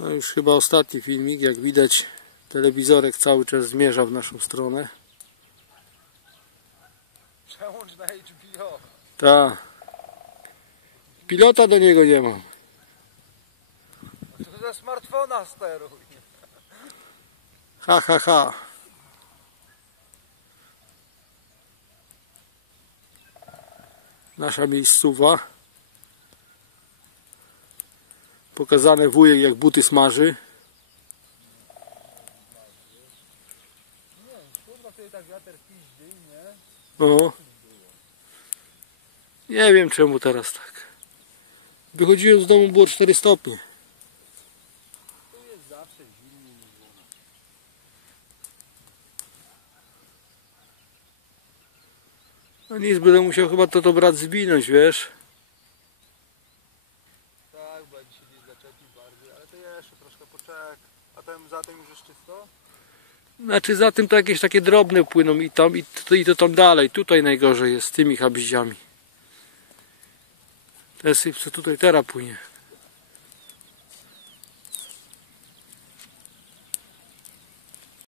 No już chyba ostatni filmik, jak widać telewizorek cały czas zmierza w naszą stronę. Przełącz na HBO. Ta. Pilota do niego nie mam. To ze smartfona steruj. Ha, ha, ha. Nasza miejscowa. Pokazane wujek jak buty smaży. No. Nie wiem czemu teraz tak. Wychodziłem z domu, było 4 stopnie. No nic, będę musiał chyba to, to brat zwinąć, wiesz. Gdzieś zaczepi bardziej, ale to jeszcze troszkę poczek. A ten za tym już jest czysto? Znaczy za tym to jakieś takie drobne płyną i tam i to, i to tam dalej. Tutaj najgorzej jest z tymi habziami. Ten syp co tutaj teraz płynie.